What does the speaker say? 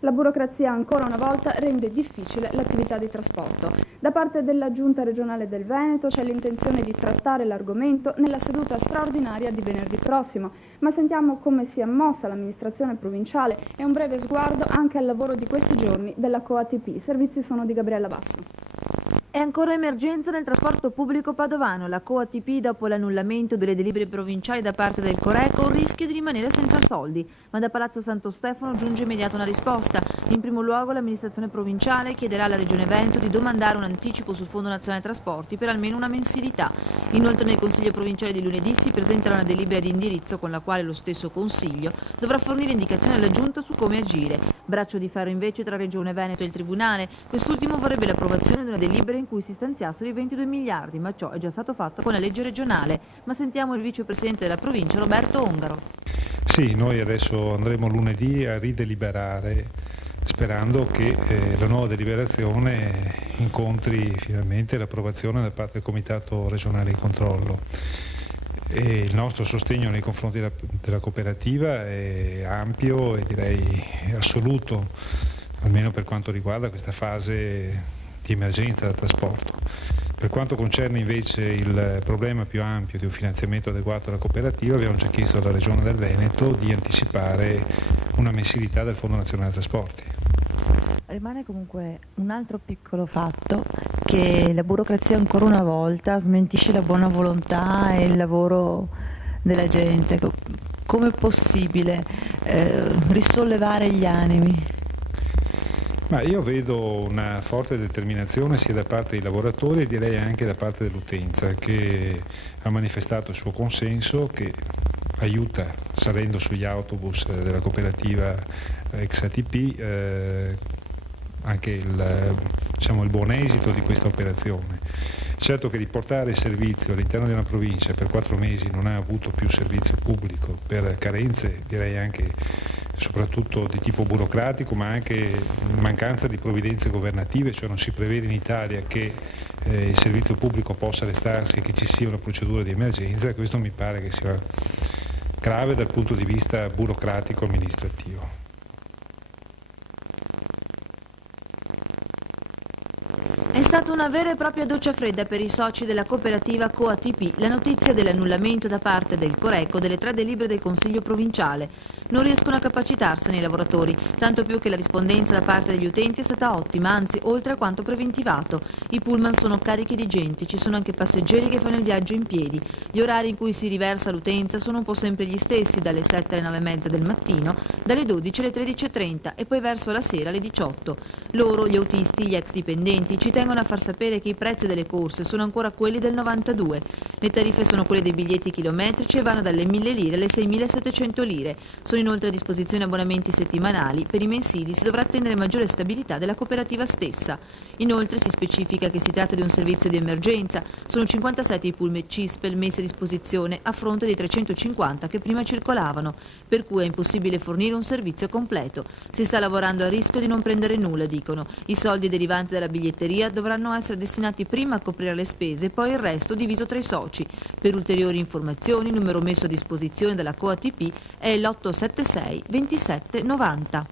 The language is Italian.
La burocrazia ancora una volta rende difficile l'attività di trasporto. Da parte della Giunta regionale del Veneto c'è l'intenzione di trattare l'argomento nella seduta straordinaria di venerdì prossimo, ma sentiamo come si è mossa l'amministrazione provinciale e un breve sguardo anche al lavoro di questi giorni della Coatp. I servizi sono di Gabriella Basso. È ancora emergenza nel trasporto pubblico padovano. La Coatp, dopo l'annullamento delle delibere provinciali da parte del Coreco, rischia di rimanere senza soldi. Ma da Palazzo Santo Stefano giunge immediata una risposta. In primo luogo l'amministrazione provinciale chiederà alla Regione Veneto di domandare un anticipo sul Fondo Nazionale Trasporti per almeno una mensilità. Inoltre nel Consiglio provinciale di lunedì si presenterà una delibera di indirizzo con la quale lo stesso Consiglio dovrà fornire indicazioni alla Giunta su come agire. Braccio di ferro invece tra Regione Veneto e il Tribunale. Quest'ultimo vorrebbe l'approvazione di una delibera in cui si stanziassero i 22 miliardi, ma ciò è già stato fatto con la legge regionale. Ma sentiamo il vicepresidente della provincia, Roberto Ongaro. Sì, noi adesso andremo lunedì a rideliberare, sperando che la nuova deliberazione incontri finalmente l'approvazione da parte del Comitato regionale di controllo. E il nostro sostegno nei confronti della cooperativa è ampio e direi assoluto, almeno per quanto riguarda questa fase di emergenza del trasporto. Per quanto concerne invece il problema più ampio di un finanziamento adeguato alla cooperativa, abbiamo già chiesto alla Regione del Veneto di anticipare una mensilità del Fondo Nazionale Trasporti. Rimane comunque un altro piccolo fatto, che la burocrazia ancora una volta smentisce la buona volontà e il lavoro della gente. Come è possibile risollevare gli animi? Ma io vedo una forte determinazione sia da parte dei lavoratori e direi anche da parte dell'utenza, che ha manifestato il suo consenso, che aiuta salendo sugli autobus della cooperativa ex ATP anche il buon esito di questa operazione. Certo che riportare il servizio all'interno di una provincia per 4 mesi non ha avuto più servizio pubblico per carenze, direi anche soprattutto di tipo burocratico, ma anche mancanza di provvidenze governative, cioè non si prevede in Italia che il servizio pubblico possa restarsi e che ci sia una procedura di emergenza. Questo mi pare che sia grave dal punto di vista burocratico amministrativo. È stata una vera e propria doccia fredda per i soci della cooperativa Coatp la notizia dell'annullamento da parte del Coreco delle 3 delibere del Consiglio provinciale. Non riescono a capacitarsene i lavoratori, tanto più che la rispondenza da parte degli utenti è stata ottima, anzi oltre a quanto preventivato. I pullman sono carichi di gente, ci sono anche passeggeri che fanno il viaggio in piedi. Gli orari in cui si riversa l'utenza sono un po' sempre gli stessi, dalle 7 alle 9:30 del mattino, dalle 12 alle 13:30 e poi verso la sera alle 18. Loro, gli autisti, gli ex dipendenti, ci tengono a far sapere che i prezzi delle corse sono ancora quelli del 92. Le tariffe sono quelle dei biglietti chilometrici e vanno dalle 1.000 lire alle 6.700 lire. Sono inoltre a disposizione abbonamenti settimanali. Per i mensili si dovrà attendere maggiore stabilità della cooperativa stessa. Inoltre si specifica che si tratta di un servizio di emergenza. Sono 57 i pullman Cispel messi a disposizione a fronte dei 350 che prima circolavano, per cui è impossibile fornire un servizio completo. Si sta lavorando a rischio di non prendere nulla, dicono. I soldi derivanti dalla biglietteria dovranno essere destinati prima a coprire le spese e poi il resto diviso tra i soci. Per ulteriori informazioni il numero messo a disposizione dalla Coatp è l'876 27 90.